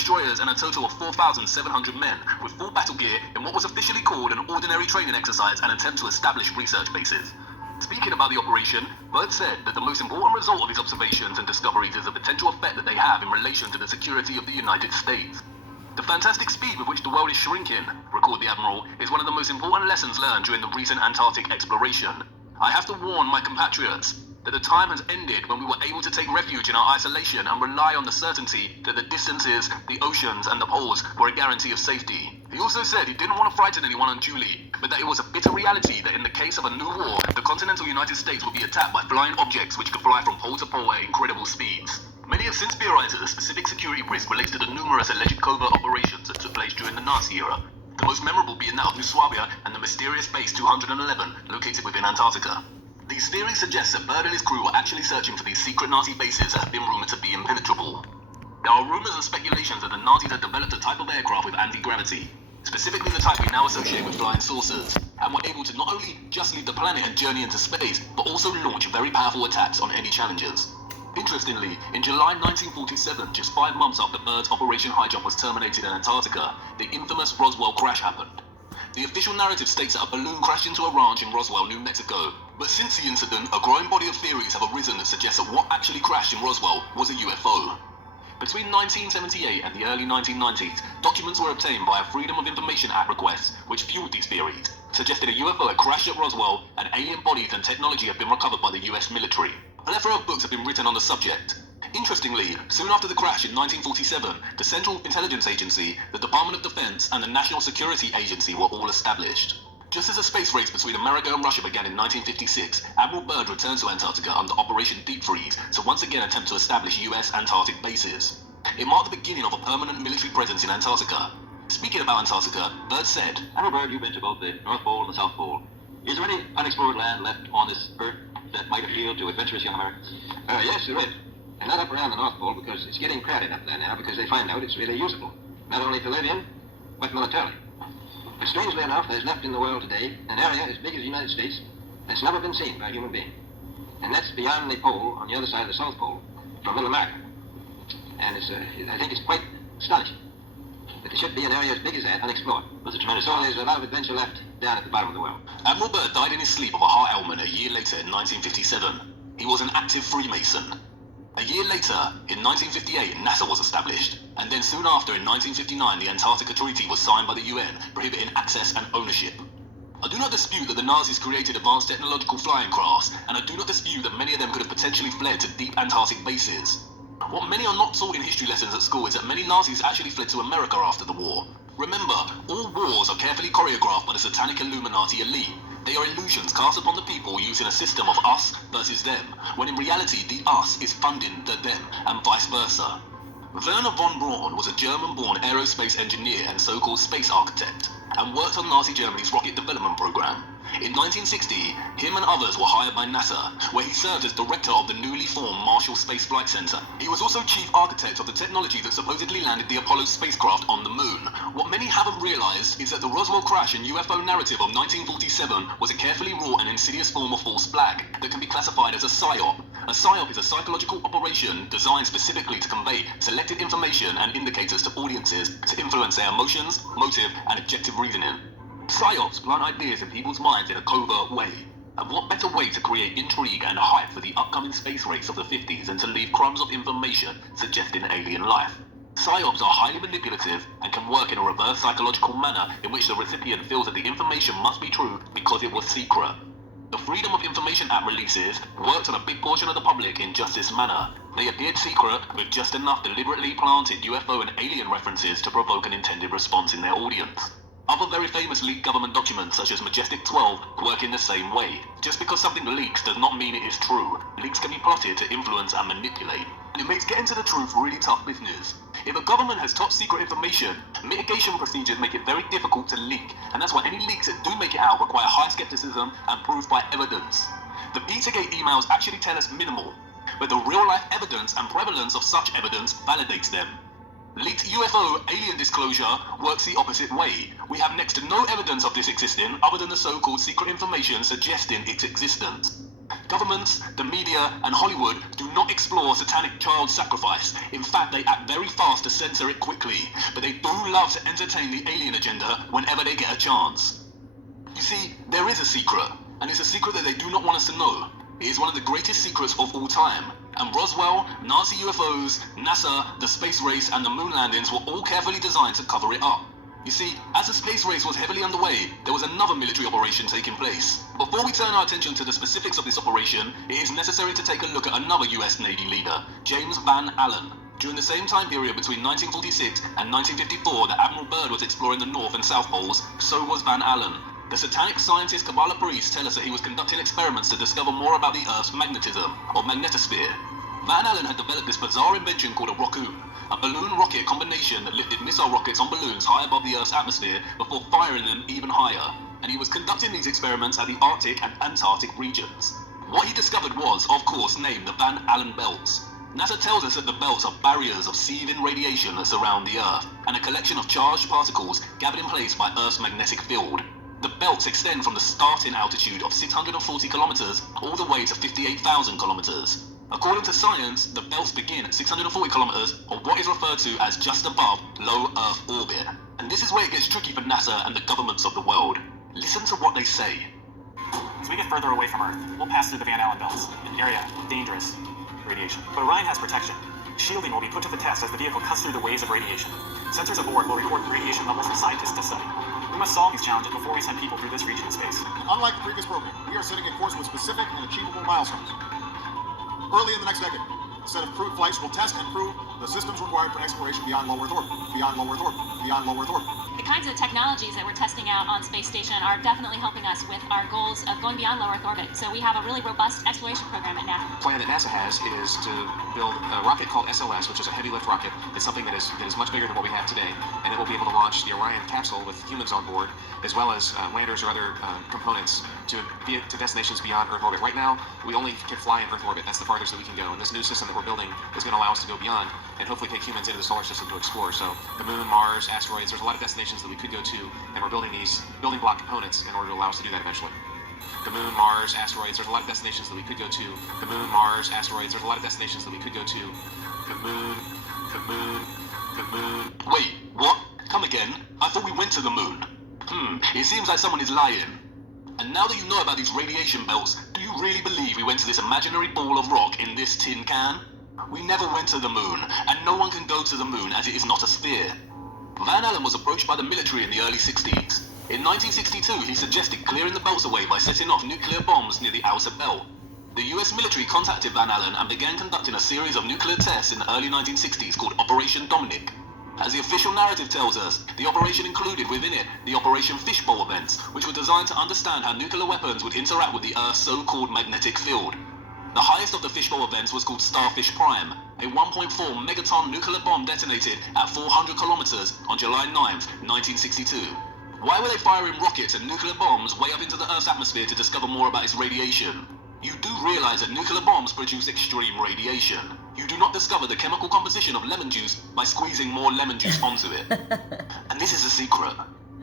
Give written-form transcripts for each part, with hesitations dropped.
destroyers and a total of 4,700 men with full battle gear in what was officially called an ordinary training exercise and attempt to establish research bases. Speaking about the operation, Byrd said that the most important result of his observations and discoveries is the potential effect that they have in relation to the security of the United States. The fantastic speed with which the world is shrinking, recorded the Admiral, is one of the most important lessons learned during the recent Antarctic exploration. I have to warn my compatriots that the time has ended when we were able to take refuge in our isolation and rely on the certainty that the distances, the oceans, and the poles were a guarantee of safety. He also said he didn't want to frighten anyone unduly, but that it was a bitter reality that in the case of a new war, the continental United States would be attacked by flying objects which could fly from pole to pole at incredible speeds. Many have since theorized that the specific security risk relates to the numerous alleged covert operations that took place during the Nazi era, the most memorable being that of New Swabia and the mysterious Base 211 located within Antarctica. These theories suggest that Byrd and his crew were actually searching for these secret Nazi bases that have been rumored to be impenetrable. There are rumors and speculations that the Nazis had developed a type of aircraft with anti-gravity, specifically the type we now associate with flying saucers, and were able to not only just leave the planet and journey into space, but also launch very powerful attacks on any challengers. Interestingly, in July 1947, just 5 months after Byrd's Operation High Jump was terminated in Antarctica, the infamous Roswell crash happened. The official narrative states that a balloon crashed into a ranch in Roswell, New Mexico, but since the incident, a growing body of theories have arisen that suggest that what actually crashed in Roswell was a UFO. Between 1978 and the early 1990s, documents were obtained via Freedom of Information Act requests, which fueled these theories, suggesting a UFO had crashed at Roswell and alien bodies and technology had been recovered by the US military. A plethora of books have been written on the subject. Interestingly, soon after the crash in 1947, the Central Intelligence Agency, the Department of Defense, and the National Security Agency were all established. Just as the space race between America and Russia began in 1956, Admiral Byrd returned to Antarctica under Operation Deep Freeze to once again attempt to establish US Antarctic bases. It marked the beginning of a permanent military presence in Antarctica. Speaking about Antarctica, Byrd said, Admiral Byrd, you've been to both the North Pole and the South Pole. Is there any unexplored land left on this Earth that might appeal to adventurous young Americans? Yes, there is. And not up around the North Pole, because it's getting crowded up there now, because they find out it's really usable. Not only to live in, but militarily. But strangely enough, there's left in the world today an area as big as the United States that's never been seen by a human being. And that's beyond the pole, on the other side of the South Pole, from Middle America. And I think it's quite astonishing that there should be an area as big as that unexplored. That's a tremendous. So there's a lot of adventure left down at the bottom of the world. Admiral Byrd died in his sleep of a heart ailment a year later in 1957. He was an active Freemason. A year later, in 1958, NASA was established, and then soon after, in 1959, the Antarctica Treaty was signed by the UN, prohibiting access and ownership. I do not dispute that the Nazis created advanced technological flying crafts, and I do not dispute that many of them could have potentially fled to deep Antarctic bases. What many are not taught in history lessons at school is that many Nazis actually fled to America after the war. Remember, all wars are carefully choreographed by the satanic Illuminati elite. They are illusions cast upon the people using a system of us versus them, when in reality the us is funding the them, and vice versa. Werner von Braun was a German-born aerospace engineer and so-called space architect, and worked on Nazi Germany's rocket development program. In 1960, him and others were hired by NASA, where he served as director of the newly formed Marshall Space Flight Center. He was also chief architect of the technology that supposedly landed the Apollo spacecraft on the moon. What many haven't realized is that the Roswell crash and UFO narrative of 1947 was a carefully wrought and insidious form of false flag that can be classified as a PSYOP. A PSYOP is a psychological operation designed specifically to convey selected information and indicators to audiences to influence their emotions, motive, and objective reasoning. PSYOPs plant ideas in people's minds in a covert way. And what better way to create intrigue and hype for the upcoming space race of the 50s than to leave crumbs of information suggesting alien life? PSYOPs are highly manipulative and can work in a reverse psychological manner in which the recipient feels that the information must be true because it was secret. The Freedom of Information Act releases worked on a big portion of the public in just this manner. They appeared secret with just enough deliberately planted UFO and alien references to provoke an intended response in their audience. Other very famous leaked government documents, such as Majestic 12, work in the same way. Just because something leaks does not mean it is true. Leaks can be plotted to influence and manipulate. And it makes getting to the truth really tough business. If a government has top secret information, mitigation procedures make it very difficult to leak, and that's why any leaks that do make it out require high skepticism and proof by evidence. The Pizzagate emails actually tell us minimal, but the real-life evidence and prevalence of such evidence validates them. Leaked UFO alien disclosure works the opposite way. We have next to no evidence of this existing other than the so-called secret information suggesting its existence. Governments, the media, and Hollywood do not explore satanic child sacrifice. In fact, they act very fast to censor it quickly, but they do love to entertain the alien agenda whenever they get a chance. You see, there is a secret, and it's a secret that they do not want us to know. It is one of the greatest secrets of all time, and Roswell, Nazi UFOs, NASA, the space race, and the moon landings were all carefully designed to cover it up. You see, as the space race was heavily underway, there was another military operation taking place. Before we turn our attention to the specifics of this operation, it is necessary to take a look at another US Navy leader, James Van Allen. During the same time period between 1946 and 1954 that Admiral Byrd was exploring the North and South Poles, so was Van Allen. The satanic scientist Kabbalah priests tell us that he was conducting experiments to discover more about the Earth's magnetism, or magnetosphere. Van Allen had developed this bizarre invention called a rockoon, a balloon-rocket combination that lifted missile rockets on balloons high above the Earth's atmosphere before firing them even higher. And he was conducting these experiments at the Arctic and Antarctic regions. What he discovered was, of course, named the Van Allen belts. NASA tells us that the belts are barriers of seething radiation that surround the Earth, and a collection of charged particles gathered in place by Earth's magnetic field. The belts extend from the starting altitude of 640 kilometers all the way to 58,000 kilometers. According to science, the belts begin at 640 kilometers, or what is referred to as just above low Earth orbit. And this is where it gets tricky for NASA and the governments of the world. Listen to what they say. As we get further away from Earth, we'll pass through the Van Allen belts, an area of dangerous radiation. But Orion has protection. Shielding will be put to the test as the vehicle cuts through the waves of radiation. Sensors aboard will record the radiation levels for scientists to study. We must solve these challenges before we send people through this region in space. Unlike the previous program, we are setting a course with specific and achievable milestones. Early in the next decade, a set of crewed flights will test and prove the systems required for exploration beyond low Earth orbit, beyond low Earth orbit, beyond low Earth orbit. The kinds of technologies that we're testing out on Space Station are definitely helping us with our goals of going beyond low Earth orbit. So we have a really robust exploration program at NASA. The plan that NASA has is to build a rocket called SLS, which is a heavy lift rocket. It's something that is much bigger than what we have today, and it will be able to launch the Orion capsule with humans on board, as well as landers or other components to destinations beyond Earth orbit. Right now, we only can fly in Earth orbit. That's the farthest that we can go. And this new system that we're building is going to allow us to go beyond and hopefully take humans into the solar system to explore. So the moon, Mars, asteroids, there's a lot of destinations that we could go to, and we're building these building block components in order to allow us to do that eventually. The moon, Mars, asteroids, there's a lot of destinations that we could go to. The moon, Mars, asteroids, there's a lot of destinations that we could go to. The moon, the moon, the moon. Wait, what? Come again? I thought we went to the moon. It seems like someone is lying. And now that you know about these radiation belts, do you really believe we went to this imaginary ball of rock in this tin can? We never went to the moon, and no one can go to the moon as it is not a sphere. Van Allen was approached by the military in the early 60s. In 1962, he suggested clearing the belts away by setting off nuclear bombs near the outer belt. The US military contacted Van Allen and began conducting a series of nuclear tests in the early 1960s called Operation Dominic. As the official narrative tells us, the operation included within it the Operation Fishbowl events, which were designed to understand how nuclear weapons would interact with the Earth's so-called magnetic field. The highest of the fishbowl events was called Starfish Prime, a 1.4 megaton nuclear bomb detonated at 400 kilometers on July 9, 1962. Why were they firing rockets and nuclear bombs way up into the Earth's atmosphere to discover more about its radiation? You do realize that nuclear bombs produce extreme radiation. You do not discover the chemical composition of lemon juice by squeezing more lemon juice onto it. And this is a secret.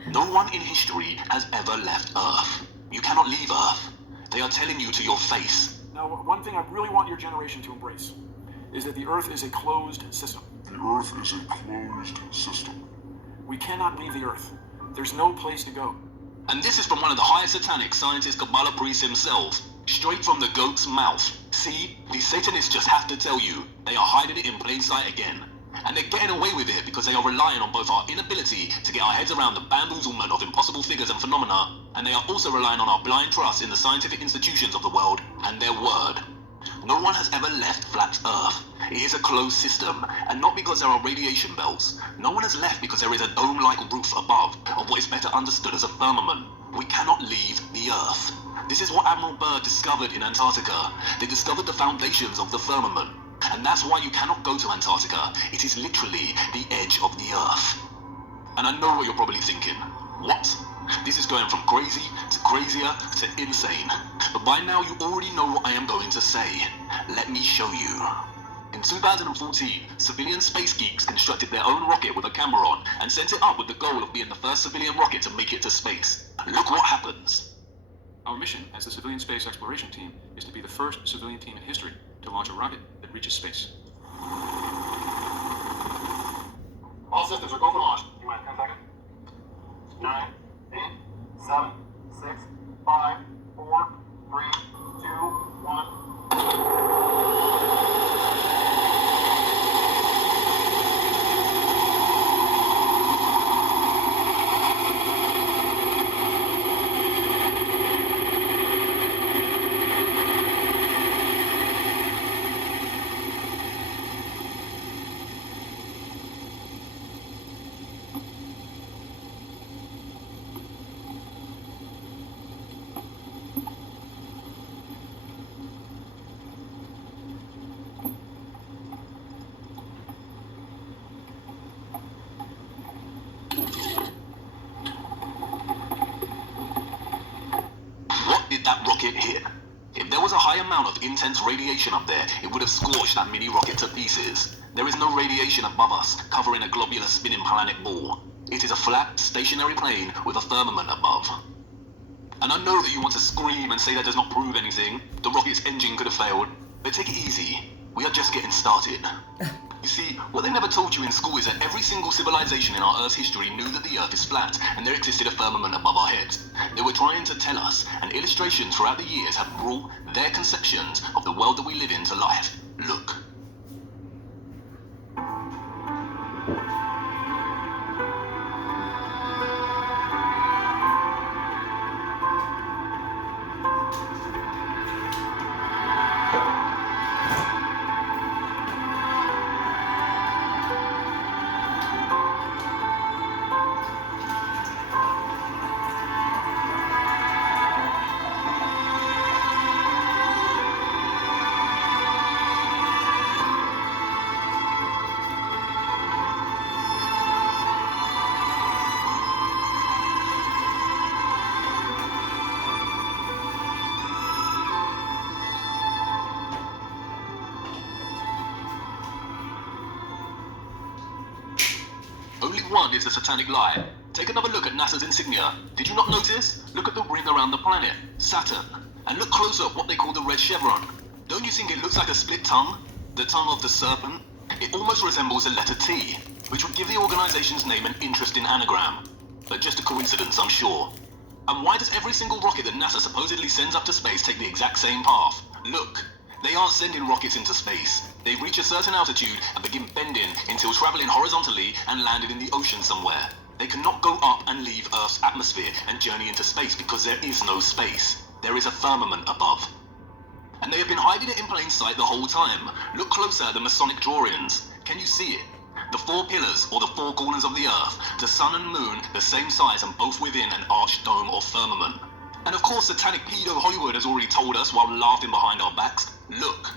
No one in history has ever left Earth. You cannot leave Earth. They are telling you to your face. Now, one thing I really want your generation to embrace is that the Earth is a closed system. The Earth is a closed system. We cannot leave the Earth. There's no place to go. And this is from one of the highest satanic scientist Kabbalah priests himself, straight from the goat's mouth. See, these Satanists just have to tell you, they are hiding it in plain sight again. And they're getting away with it because they are relying on both our inability to get our heads around the bamboozlement of impossible figures and phenomena, and they are also relying on our blind trust in the scientific institutions of the world and their word. No one has ever left flat Earth. It is a closed system, and not because there are radiation belts. No one has left because there is a dome-like roof above, or what is better understood as a firmament. We cannot leave the Earth. This is what Admiral Byrd discovered in Antarctica. They discovered the foundations of the firmament. And that's why you cannot go to Antarctica. It is literally the edge of the Earth. And I know what you're probably thinking. What? This is going from crazy to crazier to insane. But by now you already know what I am going to say. Let me show you. In 2014, civilian space geeks constructed their own rocket with a camera on and sent it up with the goal of being the first civilian rocket to make it to space. Look what happens. Our mission as the Civilian Space Exploration Team is to be the first civilian team in history to launch a rocket that reaches space. All systems are go for launch. You went 10 seconds. 9, 8, 7, 6, 5, 4, 3, 2, 1. What did that rocket hit? If there was a high amount of intense radiation up there, it would have scorched that mini rocket to pieces. There is no radiation above us, covering a globular spinning planet ball. It is a flat, stationary plane with a firmament above. And I know that you want to scream and say that does not prove anything. The rocket's engine could have failed. But take it easy. We are just getting started. You see, what they never told you in school is that every single civilization in our Earth's history knew that the Earth is flat, and there existed a firmament above our heads. They were trying to tell us, and illustrations throughout the years have brought their conceptions of the world that we live in to life. Look. Only one is a satanic lie. Take another look at NASA's insignia. Did you not notice? Look at the ring around the planet, Saturn. And look closer at what they call the red chevron. Don't you think it looks like a split tongue? The tongue of the serpent? It almost resembles a letter T, which would give the organization's name an interesting anagram. But just a coincidence, I'm sure. And why does every single rocket that NASA supposedly sends up to space take the exact same path? Look. They aren't sending rockets into space. They reach a certain altitude and begin bending until traveling horizontally and landing in the ocean somewhere. They cannot go up and leave Earth's atmosphere and journey into space because there is no space. There is a firmament above. And they have been hiding it in plain sight the whole time. Look closer at the Masonic drawings. Can you see it? The four pillars, or the four corners of the Earth, the sun and moon, the same size and both within an arched dome or firmament. And of course, satanic pedo Hollywood has already told us while laughing behind our backs. Look.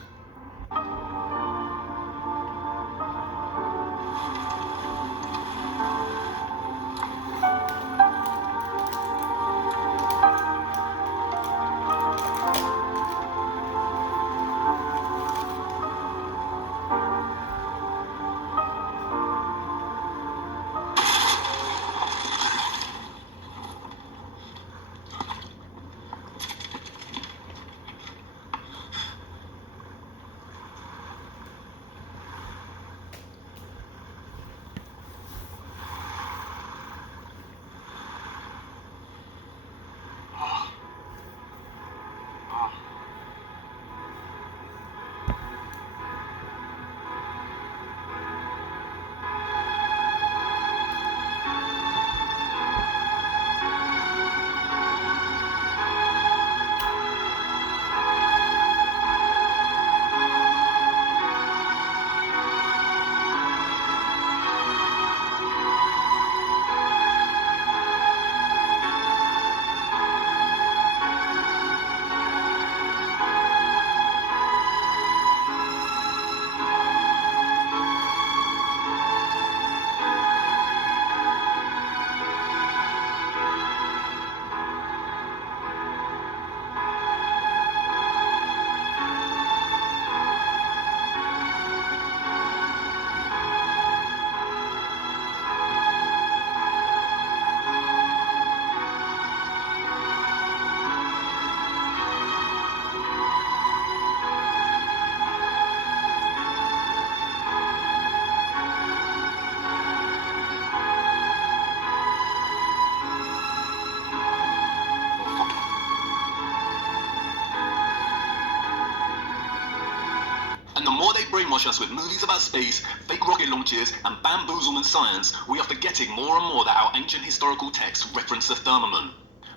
more they brainwash us with movies about space, fake rocket launches, and bamboozlement science, we are forgetting more and more that our ancient historical texts reference the firmament.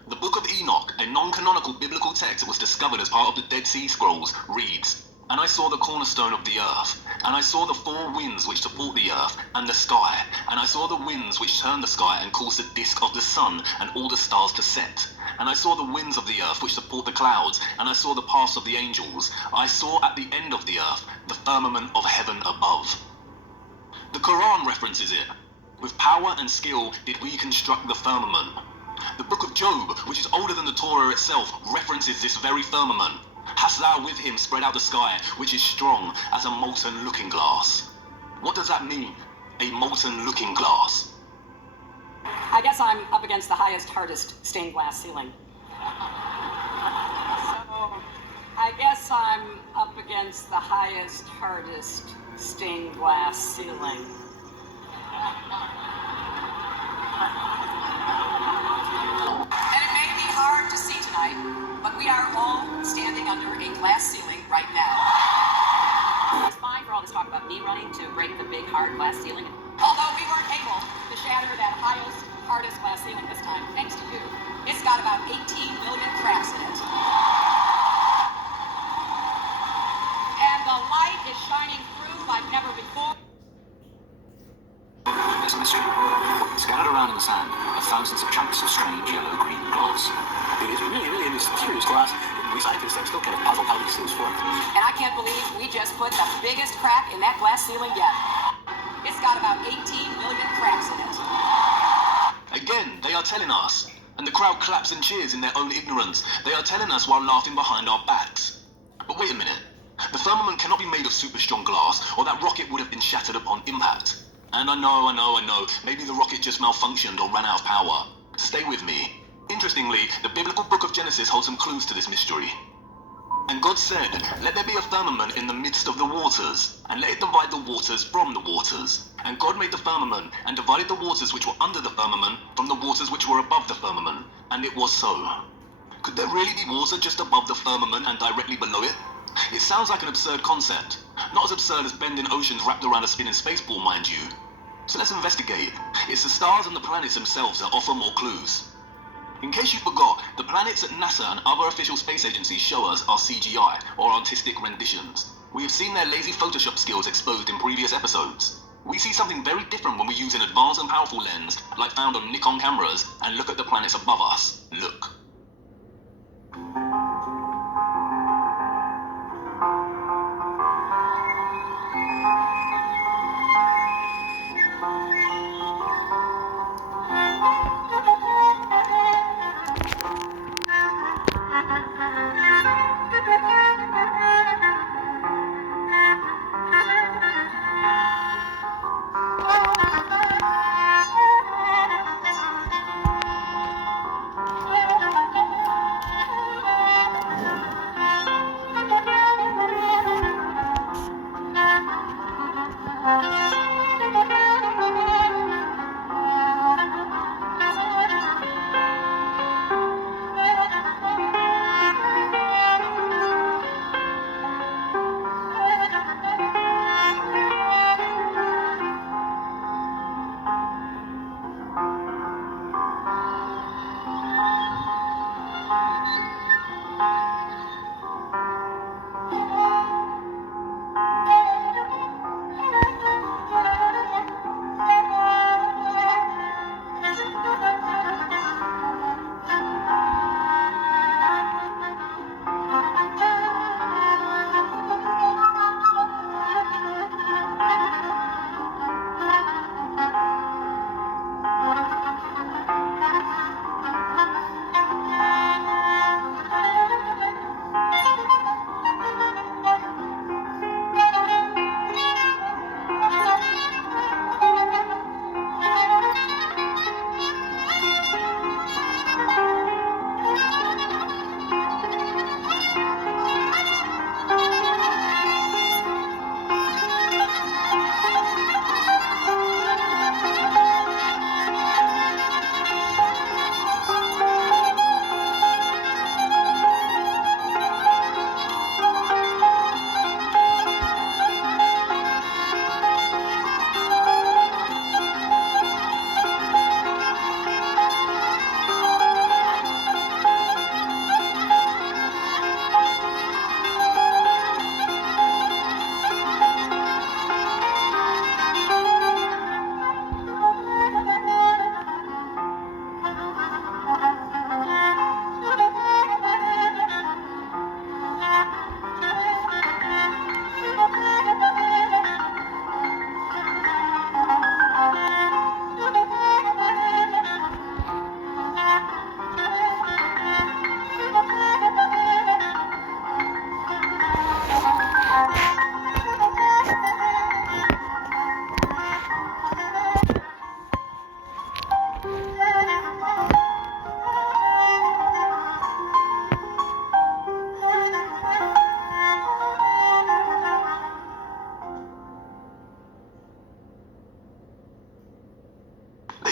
The Book of Enoch, a non-canonical biblical text that was discovered as part of the Dead Sea Scrolls, reads, "And I saw the cornerstone of the earth, and I saw the four winds which support the earth, and the sky, and I saw the winds which turn the sky and cause the disk of the sun and all the stars to set. And I saw the winds of the earth which support the clouds, and I saw the paths of the angels. I saw at the end of the earth the firmament of heaven above." The Quran references it. "With power and skill did we construct the firmament." The Book of Job, which is older than the Torah itself, references this very firmament. "Hast thou with him spread out the sky, which is strong as a molten looking glass?" What does that mean? A molten looking glass? I guess I'm up against the highest, hardest stained glass ceiling. So, I guess I'm up against the highest, hardest stained glass ceiling. And it may be hard to see tonight, but we are all standing under a glass ceiling right now. It's fine for all this talk about me running to break the big, hard glass ceiling. Although we weren't able to shatter that highest, hardest glass ceiling this time, thanks to you. It's got about 18 million cracks in it. And the light is shining through like never before. There's a mystery. Scattered around in the sand are thousands of chunks of strange yellow-green glass. It is really mysterious glass. We scientists are still kind of puzzled how these things form. And I can't believe we just put the biggest crack in that glass ceiling yet. It's got about 18 million cracks in it. Again, they are telling us. And the crowd claps and cheers in their own ignorance. They are telling us while laughing behind our backs. But wait a minute. The firmament cannot be made of super strong glass, or that rocket would have been shattered upon impact. And I know, maybe the rocket just malfunctioned or ran out of power. Stay with me. Interestingly, the biblical book of Genesis holds some clues to this mystery. "And God said, Let there be a firmament in the midst of the waters, and let it divide the waters from the waters. And God made the firmament, and divided the waters which were under the firmament from the waters which were above the firmament. And it was so." Could there really be water just above the firmament and directly below it? It sounds like an absurd concept. Not as absurd as bending oceans wrapped around a spinning space ball, mind you. So let's investigate. It's the stars and the planets themselves that offer more clues. In case you forgot, the planets that NASA and other official space agencies show us are CGI, or artistic renditions. We have seen their lazy Photoshop skills exposed in previous episodes. We see something very different when we use an advanced and powerful lens, like found on Nikon cameras, and look at the planets above us. Look.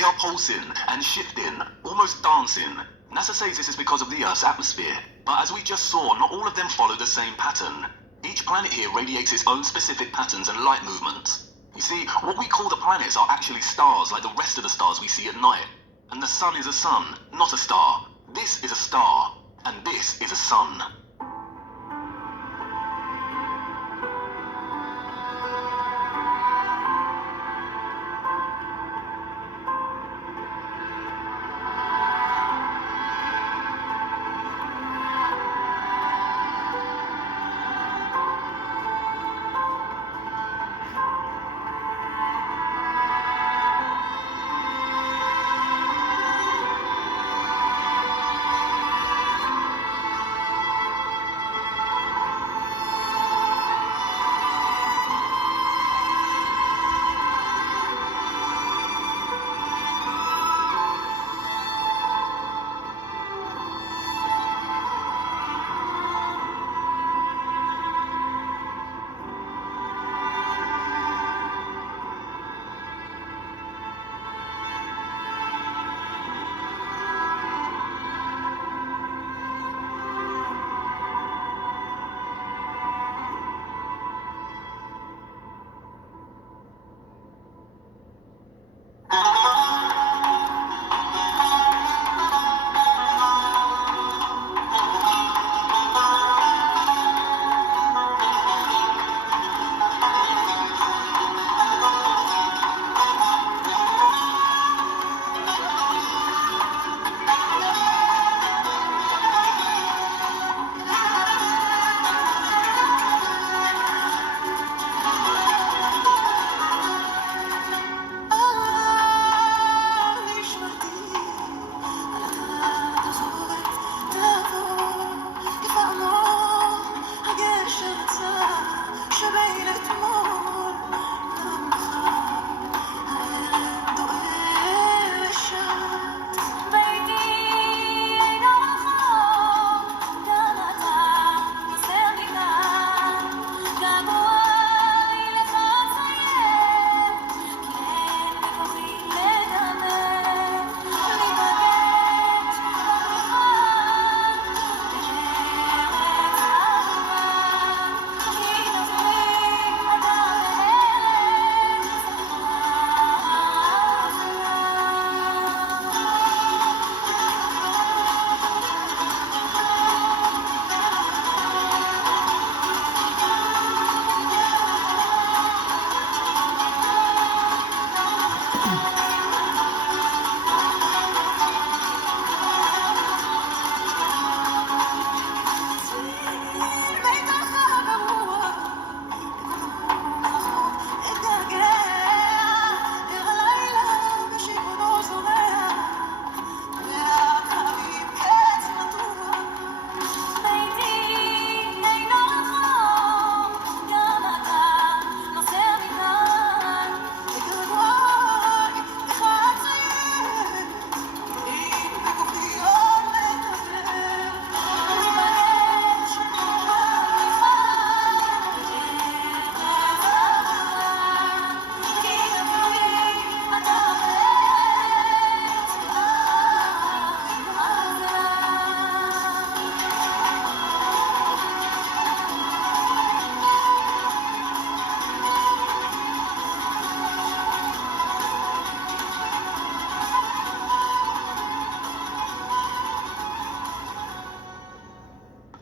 They are pulsing and shifting, almost dancing. NASA says this is because of the Earth's atmosphere, but as we just saw, not all of them follow the same pattern. Each planet here radiates its own specific patterns and light movements. You see, what we call the planets are actually stars like the rest of the stars we see at night. And the sun is a sun, not a star. This is a star, and this is a sun.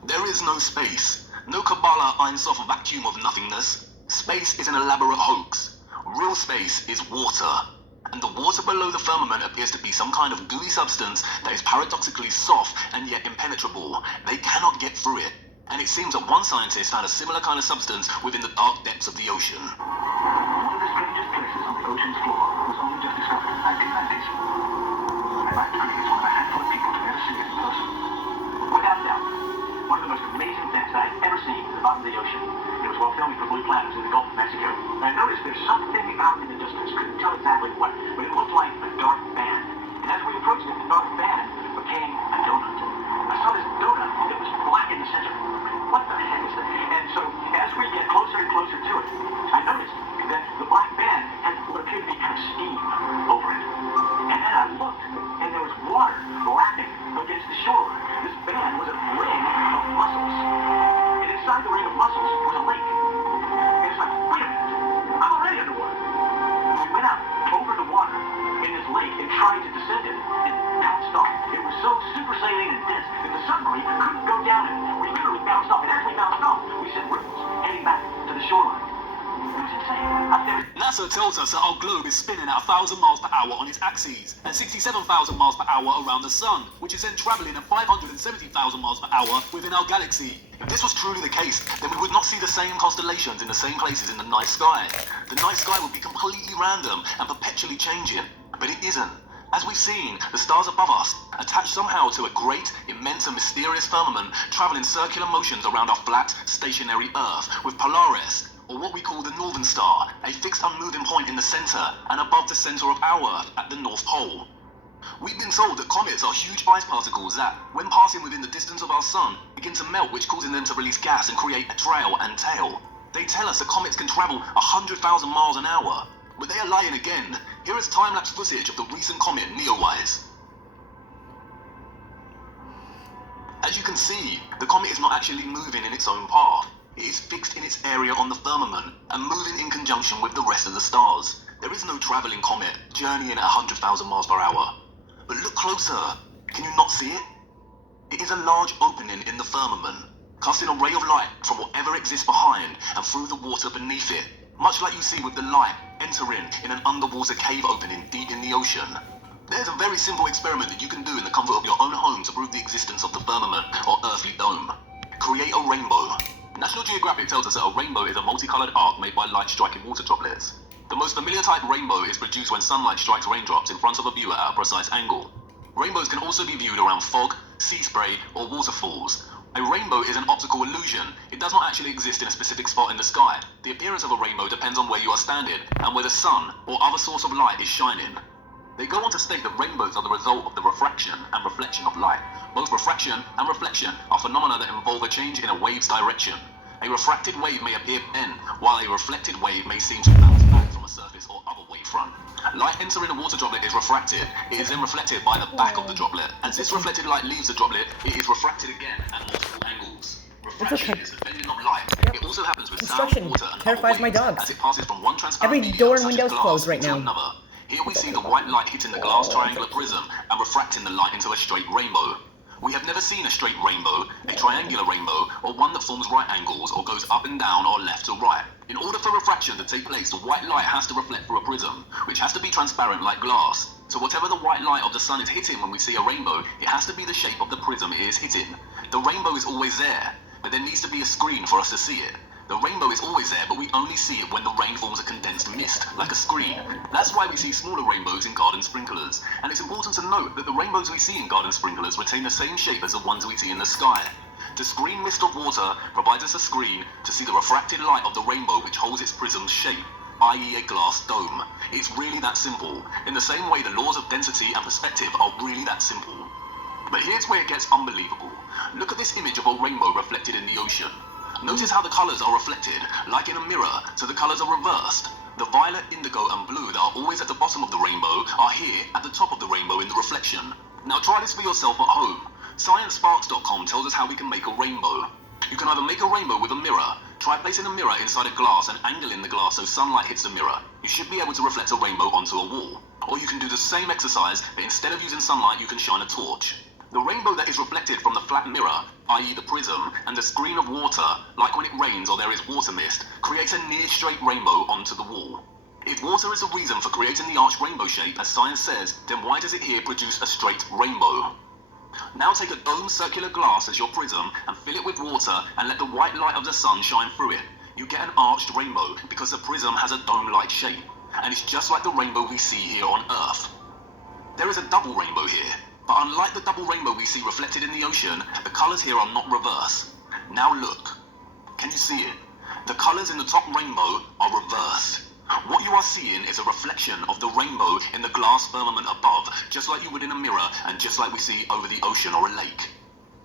There is no space. No Kabbalah Ein Sof vacuum of nothingness. Space is an elaborate hoax. Real space is water. And the water below the firmament appears to be some kind of gooey substance that is paradoxically soft and yet impenetrable. They cannot get through it. And it seems that one scientist found a similar kind of substance within the dark depths of the ocean. One of the strangest places on the ocean's floor was only just discovered in the 1990s. And my attorney is one of a handful of people to ever see it in person. Without doubt, one of the most amazing things I've ever seen is the bottom of the ocean. It was while filming for Blue Planets in the Gulf of Mexico. And I noticed there's something out in the distance. Couldn't tell exactly what, but it looked like a dark band. And as we approached it, the dark band became a donut. I saw this donut that was black in the center. What the heck is that? And so as we get closer and closer to it, I noticed that the black band had what appeared to be kind of steam over it. And NASA tells us that our globe is spinning at 1,000 miles per hour on its axis and 67,000 miles per hour around the sun, which is then traveling at 570,000 miles per hour within our galaxy. If this was truly the case, then we would not see the same constellations in the same places in the night sky. The night sky would be completely random and perpetually changing, but it isn't. As we've seen, the stars above us, attached somehow to a great, immense and mysterious firmament, travel in circular motions around our flat, stationary Earth, with Polaris, or what we call the Northern Star, a fixed unmoving point in the center and above the center of our Earth at the North Pole. We've been told that comets are huge ice particles that, when passing within the distance of our sun, begin to melt, which causing them to release gas and create a trail and tail. They tell us that comets can travel 100,000 miles an hour. But they are lying again. Here is time-lapse footage of the recent comet Neowise. As you can see, the comet is not actually moving in its own path. It is fixed in its area on the firmament and moving in conjunction with the rest of the stars. There is no travelling comet journeying at 100,000 miles per hour. But look closer. Can you not see it? It is a large opening in the firmament, casting a ray of light from whatever exists behind and through the water beneath it, much like you see with the light entering in an underwater cave opening deep in the ocean. There's a very simple experiment that you can do in the comfort of your own home to prove the existence of the firmament or earthly dome. Create a rainbow. National Geographic tells us that a rainbow is a multicolored arc made by light striking water droplets. The most familiar type rainbow is produced when sunlight strikes raindrops in front of a viewer at a precise angle. Rainbows can also be viewed around fog, sea spray, or waterfalls. A rainbow is an optical illusion. It does not actually exist in a specific spot in the sky. The appearance of a rainbow depends on where you are standing and where the sun or other source of light is shining. They go on to state that rainbows are the result of the refraction and reflection of light. Both refraction and reflection are phenomena that involve a change in a wave's direction. A refracted wave may appear then, while a reflected wave may seem to bounce back from a surface or other wavefront. Light entering a water droplet is refracted. It is then reflected by the back of the droplet. As this reflected light leaves the droplet, it is refracted again at multiple angles. Refraction is the bending of light. It also happens with sound, water, and terrifies other my waves dogs. as it passes from one transparent Every medium, door and such as window's glass, closed right into now. another. Here we see the white light hitting the glass triangular prism and refracting the light into a straight rainbow. We have never seen a straight rainbow, a triangular rainbow, or one that forms right angles or goes up and down or left to right. In order for refraction to take place, the white light has to reflect through a prism, which has to be transparent like glass. So whatever the white light of the sun is hitting when we see a rainbow, it has to be the shape of the prism it is hitting. The rainbow is always there, but there needs to be a screen for us to see it. The rainbow is always there, but we only see it when the rain forms a condensed mist, like a screen. That's why we see smaller rainbows in garden sprinklers. And it's important to note that the rainbows we see in garden sprinklers retain the same shape as the ones we see in the sky. The screen mist of water provides us a screen to see the refracted light of the rainbow which holds its prism's shape, i.e. a glass dome. It's really that simple. In the same way the laws of density and perspective are really that simple. But here's where it gets unbelievable. Look at this image of a rainbow reflected in the ocean. Notice how the colours are reflected, like in a mirror, so the colours are reversed. The violet, indigo and blue that are always at the bottom of the rainbow are here at the top of the rainbow in the reflection. Now try this for yourself at home. ScienceSparks.com tells us how we can make a rainbow. You can either make a rainbow with a mirror. Try placing a mirror inside a glass and angling the glass so sunlight hits the mirror. You should be able to reflect a rainbow onto a wall. Or you can do the same exercise, but instead of using sunlight you can shine a torch. The rainbow that is reflected from the flat mirror, i.e. the prism, and the screen of water, like when it rains or there is water mist, creates a near straight rainbow onto the wall. If water is the reason for creating the arched rainbow shape, as science says, then why does it here produce a straight rainbow? Now take a dome circular glass as your prism and fill it with water and let the white light of the sun shine through it. You get an arched rainbow because the prism has a dome-like shape, and it's just like the rainbow we see here on Earth. There is a double rainbow here. But unlike the double rainbow we see reflected in the ocean, the colours here are not reversed. Now look. Can you see it? The colours in the top rainbow are reversed. What you are seeing is a reflection of the rainbow in the glass firmament above, just like you would in a mirror and just like we see over the ocean or a lake.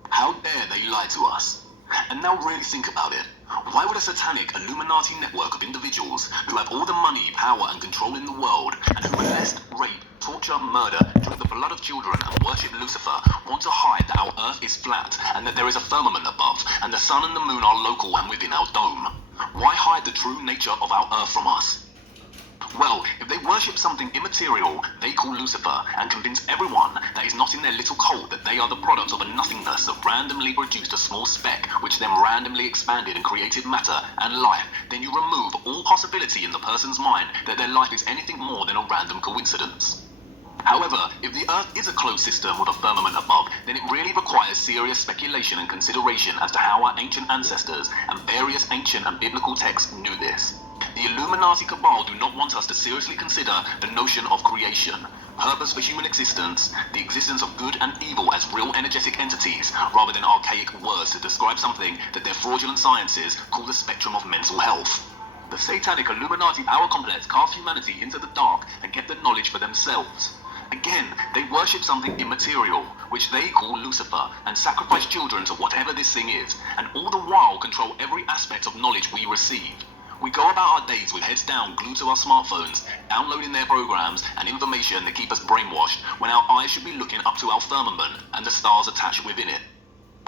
How dare they lie to us? And now really think about it. Why would a satanic Illuminati network of individuals who have all the money, power and control in the world and who molest, rape, torture, murder, drink the blood of children and worship Lucifer want to hide that our earth is flat and that there is a firmament above and the sun and the moon are local and within our dome? Why hide the true nature of our earth from us? Well, if they worship something immaterial they call Lucifer and convince everyone that is not in their little cult that they are the product of a nothingness that randomly produced a small speck which then randomly expanded and created matter and life, then you remove all possibility in the person's mind that their life is anything more than a random coincidence. However, if the Earth is a closed system with a firmament above, then it really requires serious speculation and consideration as to how our ancient ancestors and various ancient and biblical texts knew this. The Illuminati cabal do not want us to seriously consider the notion of creation, purpose for human existence, the existence of good and evil as real energetic entities, rather than archaic words to describe something that their fraudulent sciences call the spectrum of mental health. The satanic Illuminati power complex cast humanity into the dark and kept the knowledge for themselves. Again, they worship something immaterial, which they call Lucifer, and sacrifice children to whatever this thing is, and all the while control every aspect of knowledge we receive. We go about our days with heads down, glued to our smartphones, downloading their programs and information that keep us brainwashed, when our eyes should be looking up to our firmament and the stars attached within it.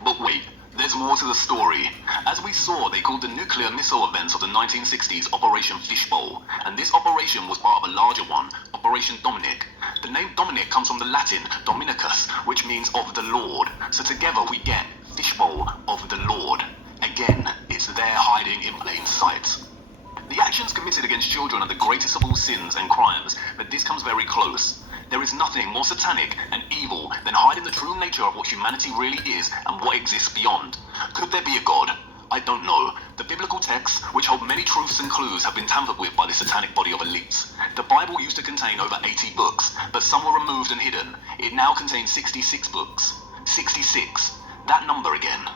But wait, there's more to the story. As we saw, they called the nuclear missile events of the 1960s Operation Fishbowl, and this operation was part of a larger one, Operation Dominic. The name Dominic comes from the Latin Dominicus, which means of the Lord, so together we get Fishbowl of the Lord. Again, it's there hiding in plain sight. The actions committed against children are the greatest of all sins and crimes, but this comes very close. There is nothing more satanic and evil than hiding the true nature of what humanity really is and what exists beyond. Could there be a God? I don't know. The biblical texts, which hold many truths and clues, have been tampered with by the satanic body of elites. The Bible used to contain over 80 books, but some were removed and hidden. It now contains 66 books. 66. That number again.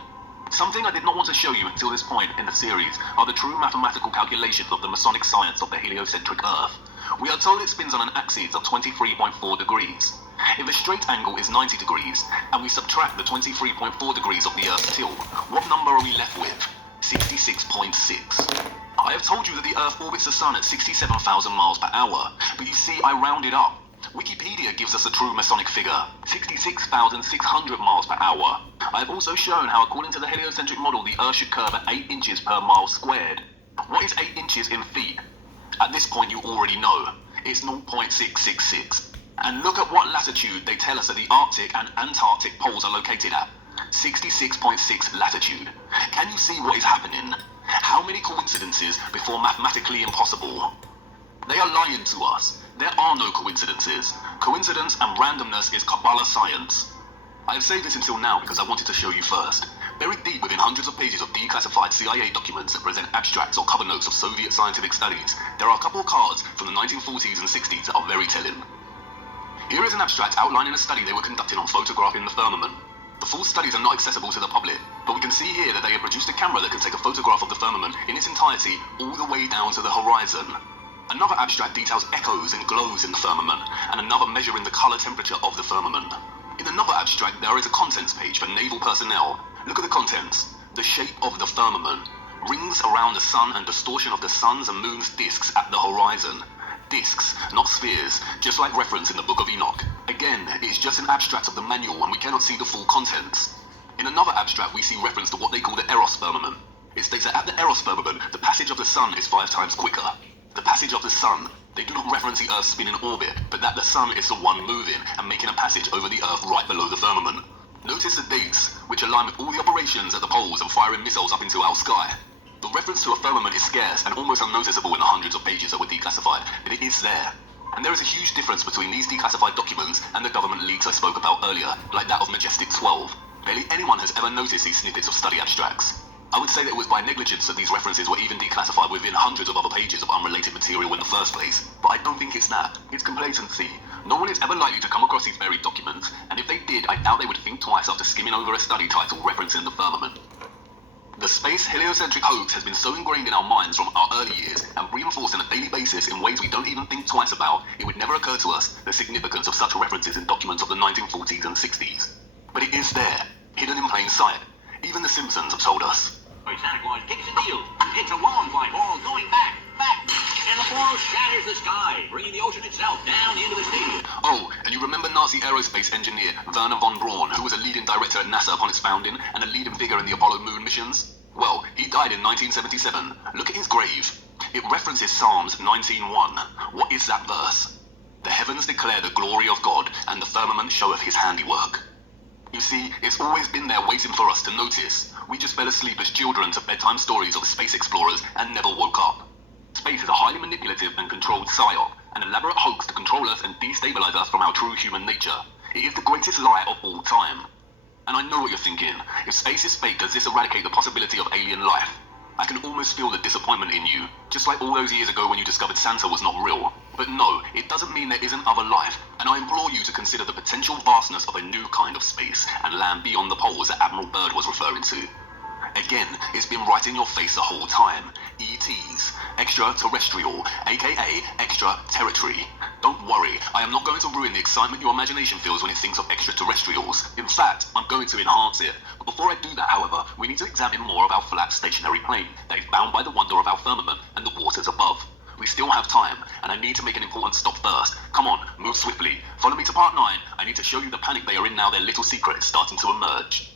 Something I did not want to show you until this point in the series are the true mathematical calculations of the Masonic science of the heliocentric Earth. We are told it spins on an axis of 23.4 degrees. If a straight angle is 90 degrees, and we subtract the 23.4 degrees of the Earth's tilt, what number are we left with? 66.6. I have told you that the Earth orbits the Sun at 67,000 miles per hour, but you see I rounded up. Wikipedia gives us a true Masonic figure, 66,600 miles per hour. I have also shown how, according to the heliocentric model, the Earth should curve at 8 inches per mile squared. What is 8 inches in feet? At this point you already know. It's 0.666. And look at what latitude they tell us that the Arctic and Antarctic poles are located at. 66.6 latitude. Can you see what is happening? How many coincidences before mathematically impossible? They are lying to us. There are no coincidences. Coincidence and randomness is Kabbalah science. I have saved this until now because I wanted to show you first. Buried deep within hundreds of pages of declassified CIA documents that present abstracts or cover notes of Soviet scientific studies, there are a couple of cards from the 1940s and 60s that are very telling. Here is an abstract outlining a study they were conducting on photographing the firmament. The full studies are not accessible to the public, but we can see here that they have produced a camera that can take a photograph of the firmament in its entirety all the way down to the horizon. Another abstract details echoes and glows in the firmament, and another measuring the color temperature of the firmament. In another abstract, there is a contents page for naval personnel. Look at the contents. The shape of the firmament. Rings around the sun and distortion of the sun's and moon's disks at the horizon. Disks, not spheres, just like reference in the Book of Enoch. Again, it is just an abstract of the manual and we cannot see the full contents. In another abstract, we see reference to what they call the Eros firmament. It states that at the Eros firmament, the passage of the sun is 5 times quicker. The passage of the sun. They do not reference the Earth's spin in orbit, but that the sun is the one moving and making a passage over the Earth right below the firmament. Notice the dates, which align with all the operations at the poles and firing missiles up into our sky. The reference to a firmament is scarce and almost unnoticeable in the hundreds of pages that were declassified, but it is there. And there is a huge difference between these declassified documents and the government leaks I spoke about earlier, like that of Majestic 12. Barely anyone has ever noticed these snippets of study abstracts. I would say that it was by negligence that these references were even declassified within hundreds of other pages of unrelated material in the first place, but I don't think it's that. It's complacency. No one is ever likely to come across these buried documents, and if they did, I doubt they would think twice after skimming over a study title referencing the firmament. The space heliocentric hoax has been so ingrained in our minds from our early years and reinforced on a daily basis in ways we don't even think twice about, it would never occur to us the significance of such references in documents of the 1940s and 60s. But it is there, hidden in plain sight. Even the Simpsons have told us. Wait, Santa Claus, give us a deal. It's a long flight, all going back, and the ball shatters the sky, bringing the ocean itself down into the sea. Oh, and you remember Nazi aerospace engineer Werner von Braun, who was a leading director at NASA upon its founding and a leading figure in the Apollo moon missions? Well, he died in 1977. Look at his grave. It references Psalms 19:1. What is that verse? The heavens declare the glory of God, and the firmament showeth his handiwork. You see, it's always been there waiting for us to notice. We just fell asleep as children to bedtime stories of space explorers and never woke up. Space is a highly manipulative and controlled psyop, an elaborate hoax to control us and destabilize us from our true human nature. It is the greatest lie of all time. And I know what you're thinking. If space is fake, does this eradicate the possibility of alien life? I can almost feel the disappointment in you, just like all those years ago when you discovered Santa was not real. But no, it doesn't mean there isn't other life, and I implore you to consider the potential vastness of a new kind of space and land beyond the poles that Admiral Byrd was referring to. Again, it's been right in your face the whole time. ETs, extraterrestrial, aka extra territory. Don't worry, I am not going to ruin the excitement your imagination feels when it thinks of extraterrestrials. In fact, I'm going to enhance it. But before I do that, however, we need to examine more of our flat stationary plane that is bound by the wonder of our firmament and the waters above. We still have time, and I need to make an important stop first. Come on, move swiftly. Follow me to part 9. I need to show you the panic they are in now their little secret is starting to emerge.